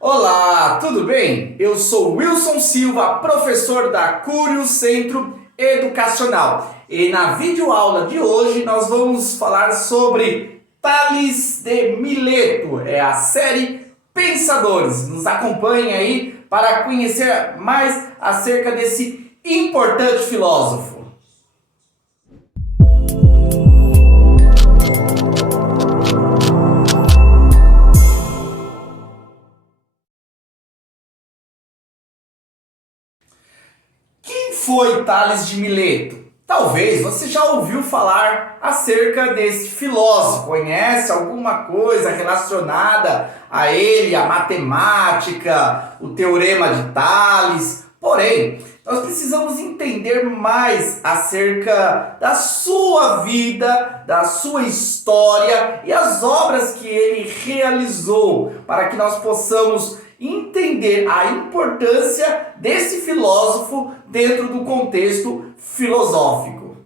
Olá, tudo bem? Eu sou Wilson Silva, professor da Curio Centro Educacional. E na videoaula de hoje nós vamos falar sobre Tales de Mileto. É a série Pensadores. Nos acompanhe aí para conhecer mais acerca desse importante filósofo. Quem foi Tales de Mileto? Talvez você já ouviu falar acerca desse filósofo, conhece alguma coisa relacionada a ele, a matemática, o teorema de Tales. Porém, nós precisamos entender mais acerca da sua vida, da sua história e as obras que ele realizou, para que nós possamos entender a importância desse filósofo dentro do contexto filosófico.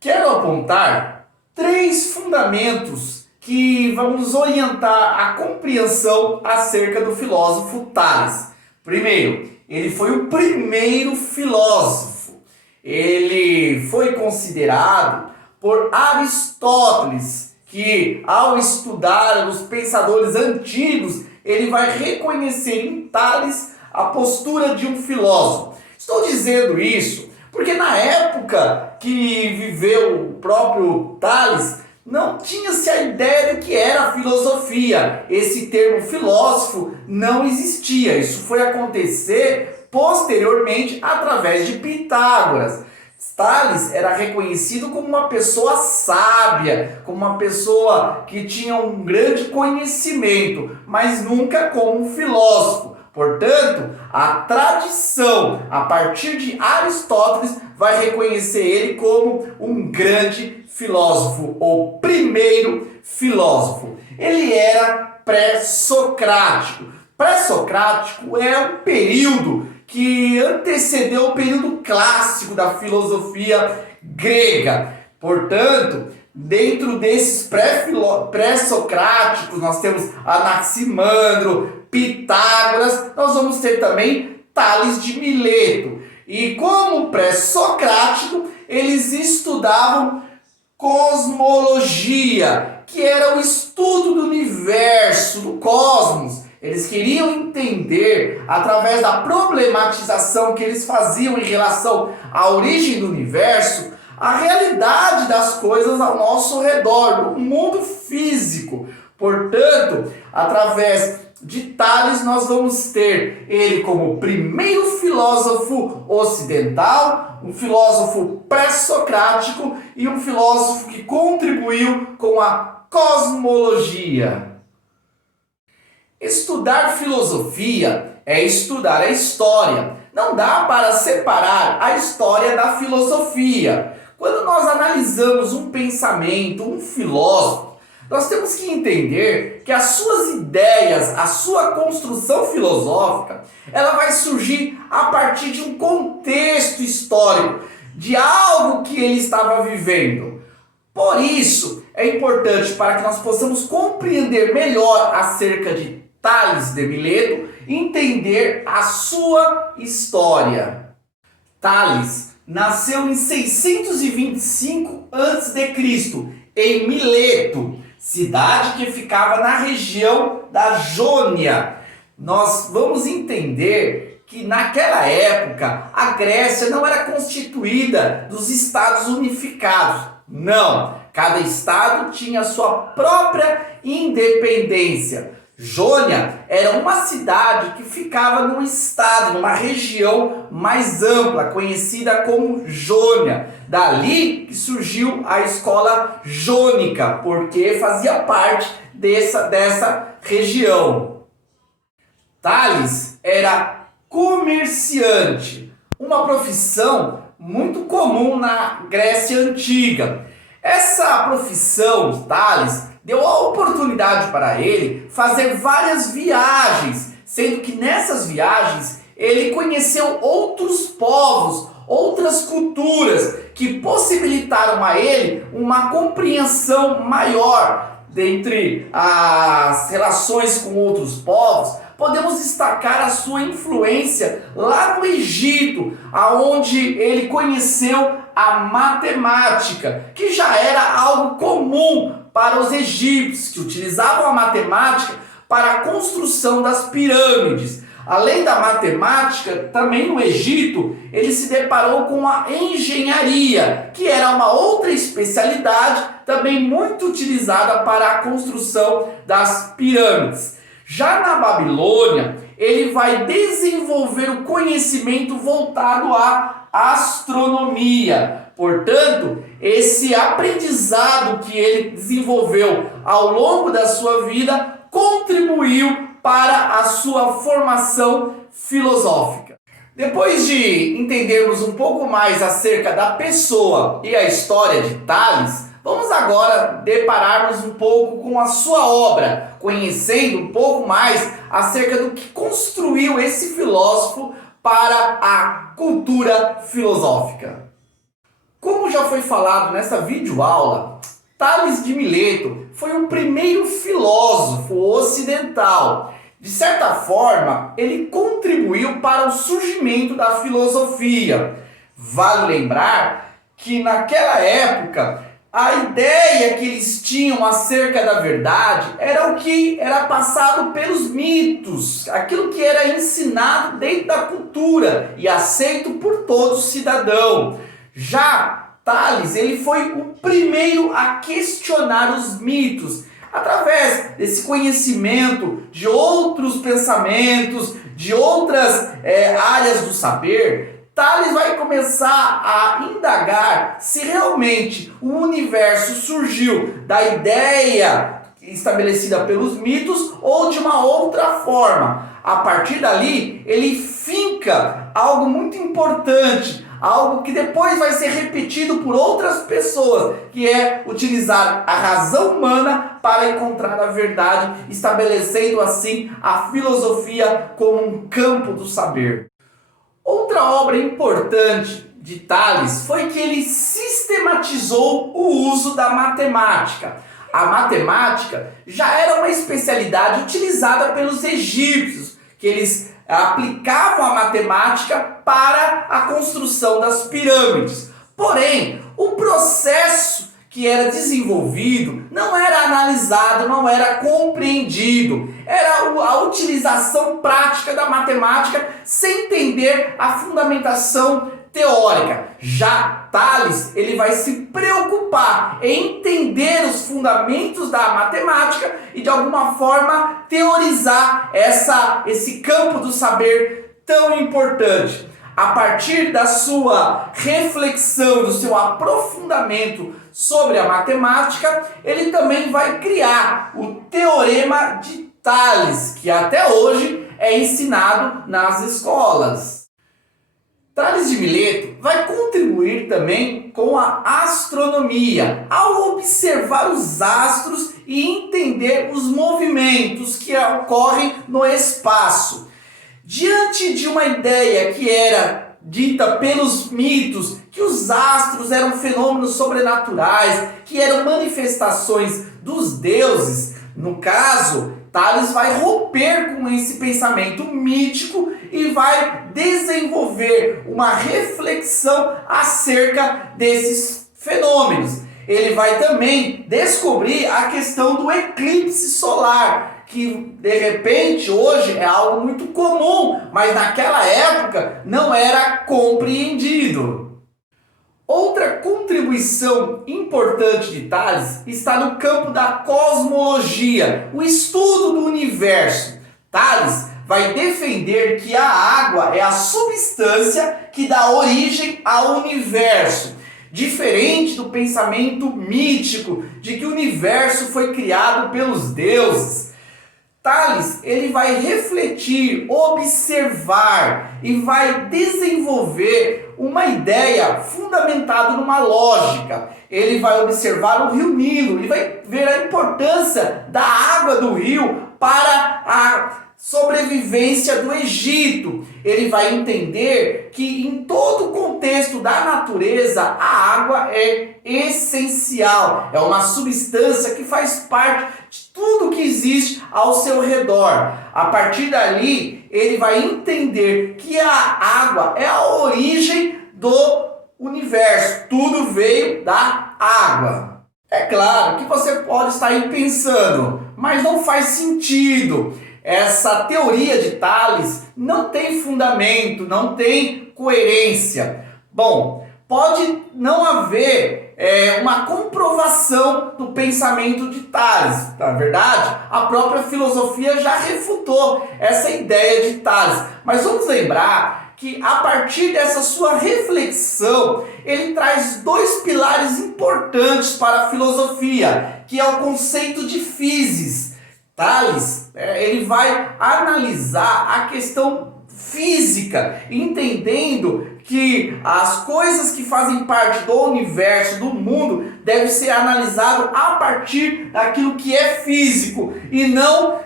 Quero apontar três fundamentos que vão nos orientar a compreensão acerca do filósofo Tales. Primeiro, ele foi o primeiro filósofo. Ele foi considerado por Aristóteles, que ao estudar os pensadores antigos, ele vai reconhecer em Tales a postura de um filósofo. Estou dizendo isso porque na época que viveu o próprio Tales, não tinha-se a ideia do que era a filosofia. Esse termo filósofo não existia. Isso foi acontecer posteriormente através de Pitágoras. Tales era reconhecido como uma pessoa sábia, como uma pessoa que tinha um grande conhecimento, mas nunca como um filósofo. Portanto, a tradição, a partir de Aristóteles, vai reconhecer ele como um grande filósofo, ou primeiro filósofo. Ele era pré-socrático. Pré-socrático é um período que antecedeu o período clássico da filosofia grega. Portanto, dentro desses pré-socráticos, nós temos Anaximandro, Pitágoras, nós vamos ter também Tales de Mileto. E como pré-socrático, eles estudavam cosmologia, que era o estudo do universo, do cosmos. Eles queriam entender, através da problematização que eles faziam em relação à origem do universo, a realidade das coisas ao nosso redor, no mundo físico. Portanto, através de Tales, nós vamos ter ele como o primeiro filósofo ocidental, um filósofo pré-socrático e um filósofo que contribuiu com a cosmologia. Estudar filosofia é estudar a história. Não dá para separar a história da filosofia. Quando nós analisamos um pensamento, um filósofo, nós temos que entender que as suas ideias, a sua construção filosófica, ela vai surgir a partir de um contexto histórico, de algo que ele estava vivendo. Por isso, é importante para que nós possamos compreender melhor acerca de Tales de Mileto, entender a sua história. Tales nasceu em 625 a.C., em Mileto, cidade que ficava na região da Jônia. Nós vamos entender que naquela época a Grécia não era constituída dos estados unificados. Não, cada estado tinha sua própria independência. Jônia era uma cidade que ficava num estado, numa região mais ampla, conhecida como Jônia. Dali que surgiu a escola jônica, porque fazia parte dessa região. Tales era comerciante, uma profissão muito comum na Grécia Antiga. Essa profissão, Tales, deu a oportunidade para ele fazer várias viagens, sendo que nessas viagens ele conheceu outros povos, outras culturas, que possibilitaram a ele uma compreensão maior dentre as relações com outros povos, podemos destacar a sua influência lá no Egito, aonde ele conheceu a matemática, que já era algo comum para os egípcios, que utilizavam a matemática para a construção das pirâmides. Além da matemática, também no Egito, ele se deparou com a engenharia, que era uma outra especialidade também muito utilizada para a construção das pirâmides. Já na Babilônia, ele vai desenvolver o conhecimento voltado à astronomia. Portanto, esse aprendizado que ele desenvolveu ao longo da sua vida contribuiu para a sua formação filosófica. Depois de entendermos um pouco mais acerca da pessoa e a história de Tales, vamos agora depararmos um pouco com a sua obra, conhecendo um pouco mais acerca do que construiu esse filósofo para a cultura filosófica. Como já foi falado nessa videoaula, Tales de Mileto foi o primeiro filósofo ocidental. De certa forma, ele contribuiu para o surgimento da filosofia. Vale lembrar que naquela época, a ideia que eles tinham acerca da verdade era o que era passado pelos mitos, aquilo que era ensinado dentro da cultura e aceito por todo cidadão. Já Tales, ele foi o primeiro a questionar os mitos, através desse conhecimento de outros pensamentos, de outras áreas do saber. Tales vai começar a indagar se realmente o universo surgiu da ideia estabelecida pelos mitos ou de uma outra forma. A partir dali, ele finca algo muito importante, algo que depois vai ser repetido por outras pessoas, que é utilizar a razão humana para encontrar a verdade, estabelecendo assim a filosofia como um campo do saber. Outra obra importante de Tales foi que ele sistematizou o uso da matemática. A matemática já era uma especialidade utilizada pelos egípcios, que eles aplicavam a matemática para a construção das pirâmides. Porém, o processo que era desenvolvido não era analisado, não era compreendido. Era a utilização prática da matemática sem entender a fundamentação teórica. Já Tales, ele vai se preocupar em entender os fundamentos da matemática e de alguma forma teorizar esse campo do saber tão importante. A partir da sua reflexão, do seu aprofundamento sobre a matemática, ele também vai criar o Teorema de Tales, que até hoje é ensinado nas escolas. Tales de Mileto vai contribuir também com a astronomia, ao observar os astros e entender os movimentos que ocorrem no espaço. Diante de uma ideia que era dita pelos mitos, que os astros eram fenômenos sobrenaturais, que eram manifestações dos deuses, no caso, Tales vai romper com esse pensamento mítico e vai desenvolver uma reflexão acerca desses fenômenos. Ele vai também descobrir a questão do eclipse solar, que de repente hoje é algo muito comum, mas naquela época não era compreendido. Outra contribuição importante de Tales está no campo da cosmologia, o estudo do universo. Tales vai defender que a água é a substância que dá origem ao universo. Diferente do pensamento mítico de que o universo foi criado pelos deuses, Tales, ele vai refletir, observar e vai desenvolver uma ideia fundamentada numa lógica. Ele vai observar o rio Nilo e vai ver a importância da água do rio para a sobrevivência do Egito. Ele vai entender que em todo o contexto contexto da natureza, a água é essencial, é uma substância que faz parte de tudo que existe ao seu redor. A partir dali, ele vai entender que a água é a origem do universo, tudo veio da água. É claro que você pode estar aí pensando, mas não faz sentido. Essa teoria de Tales não tem fundamento, não tem coerência. Bom, pode não haver uma comprovação do pensamento de Tales. Na verdade, a própria filosofia já refutou essa ideia de Tales. Mas vamos lembrar que a partir dessa sua reflexão, ele traz dois pilares importantes para a filosofia, que é o conceito de physis. Tales, ele vai analisar a questão física, entendendo que as coisas que fazem parte do universo, do mundo, devem ser analisadas a partir daquilo que é físico e não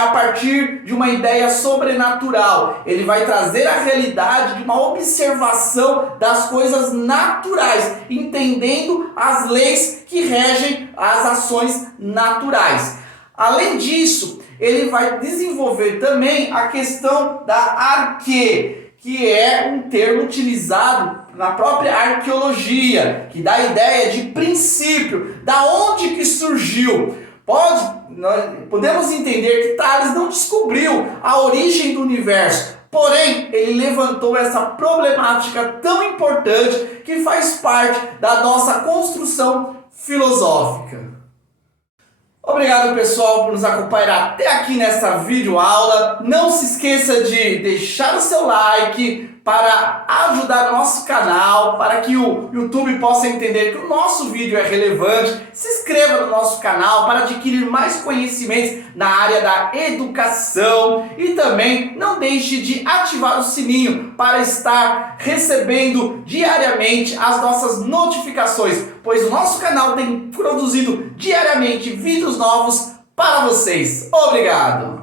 a partir de uma ideia sobrenatural. Ele vai trazer a realidade de uma observação das coisas naturais, entendendo as leis que regem as ações naturais. Além disso, ele vai desenvolver também a questão da arque, que é um termo utilizado na própria arqueologia, que dá a ideia de princípio, da onde que surgiu. Podemos entender que Tales não descobriu a origem do universo, porém ele levantou essa problemática tão importante que faz parte da nossa construção filosófica. Obrigado, pessoal, por nos acompanhar até aqui nessa videoaula. Não se esqueça de deixar o seu like para ajudar o nosso canal, para que o YouTube possa entender que o nosso vídeo é relevante. Se inscreva no nosso canal para adquirir mais conhecimentos na área da educação. E também não deixe de ativar o sininho para estar recebendo diariamente as nossas notificações, pois o nosso canal tem produzido diariamente vídeos novos para vocês. Obrigado!